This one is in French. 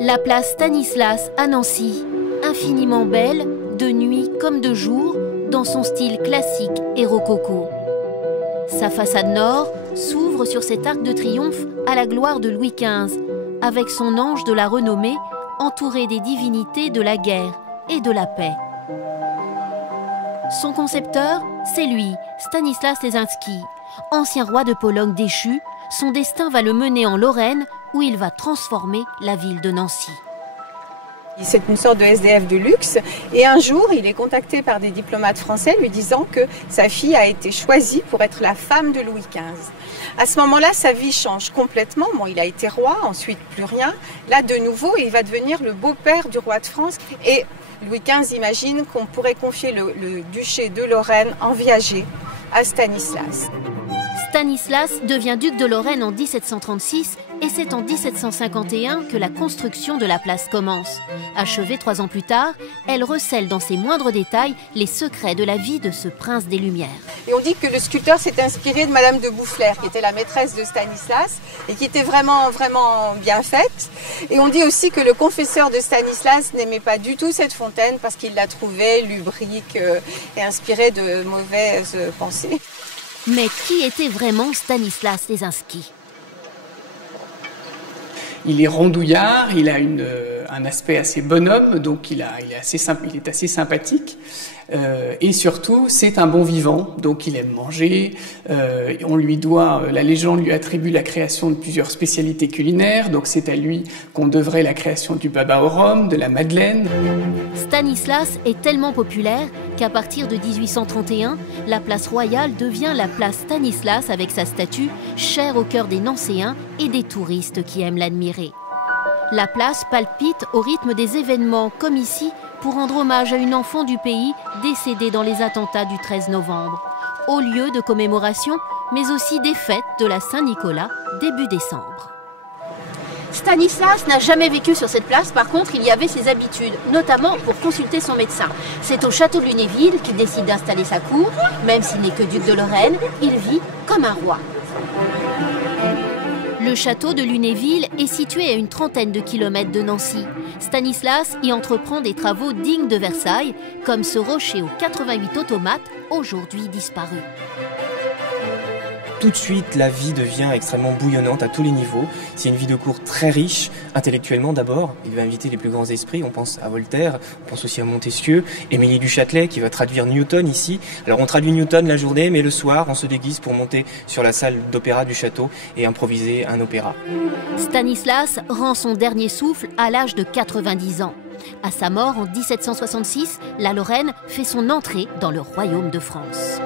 La place Stanislas à Nancy, infiniment belle, de nuit comme de jour, dans son style classique et rococo. Sa façade nord s'ouvre sur cet arc de triomphe à la gloire de Louis XV, avec son ange de la renommée, entouré des divinités de la guerre et de la paix. Son concepteur, c'est lui, Stanislas Leżinski. Ancien roi de Pologne déchu, son destin va le mener en Lorraine, où il va transformer la ville de Nancy. C'est une sorte de SDF de luxe et un jour il est contacté par des diplomates français lui disant que sa fille a été choisie pour être la femme de Louis XV. À ce moment-là, sa vie change complètement. Bon, il a été roi, ensuite plus rien. Là, de nouveau, il va devenir le beau-père du roi de France. Et Louis XV imagine qu'on pourrait confier le duché de Lorraine en viager à Stanislas. Stanislas devient duc de Lorraine en 1736 et c'est en 1751 que la construction de la place commence. Achevée 3 ans plus tard, elle recèle dans ses moindres détails les secrets de la vie de ce prince des Lumières. Et on dit que le sculpteur s'est inspiré de Madame de Boufflers, qui était la maîtresse de Stanislas et qui était vraiment bien faite. Et on dit aussi que le confesseur de Stanislas n'aimait pas du tout cette fontaine parce qu'il la trouvait lubrique et inspirée de mauvaises pensées. Mais qui était vraiment Stanislas Leżinski ? Il est rondouillard, il a un aspect assez bonhomme, donc il est assez sympathique. Et surtout, c'est un bon vivant, donc il aime manger. On lui doit, la légende lui attribue la création de plusieurs spécialités culinaires, donc c'est à lui qu'on devrait la création du baba au rhum, de la madeleine. Stanislas est tellement populaire qu'à partir de 1831, la place royale devient la place Stanislas avec sa statue, chère au cœur des Nancéens et des touristes qui aiment l'admirer. La place palpite au rythme des événements, comme ici, pour rendre hommage à une enfant du pays décédée dans les attentats du 13 novembre. Au lieu de commémoration, mais aussi des fêtes de la Saint-Nicolas, début décembre. Stanislas n'a jamais vécu sur cette place, par contre il y avait ses habitudes, notamment pour consulter son médecin. C'est au château de Lunéville qu'il décide d'installer sa cour, même s'il n'est que duc de Lorraine, il vit comme un roi. Le château de Lunéville est situé à une trentaine de kilomètres de Nancy. Stanislas y entreprend des travaux dignes de Versailles, comme ce rocher aux 88 automates, aujourd'hui disparu. Tout de suite, la vie devient extrêmement bouillonnante à tous les niveaux. C'est une vie de cour très riche, intellectuellement d'abord. Il va inviter les plus grands esprits, on pense à Voltaire, on pense aussi à Montesquieu, Émilie du Châtelet qui va traduire Newton ici. Alors on traduit Newton la journée, mais le soir, on se déguise pour monter sur la salle d'opéra du château et improviser un opéra. Stanislas rend son dernier souffle à l'âge de 90 ans. À sa mort en 1766, la Lorraine fait son entrée dans le royaume de France.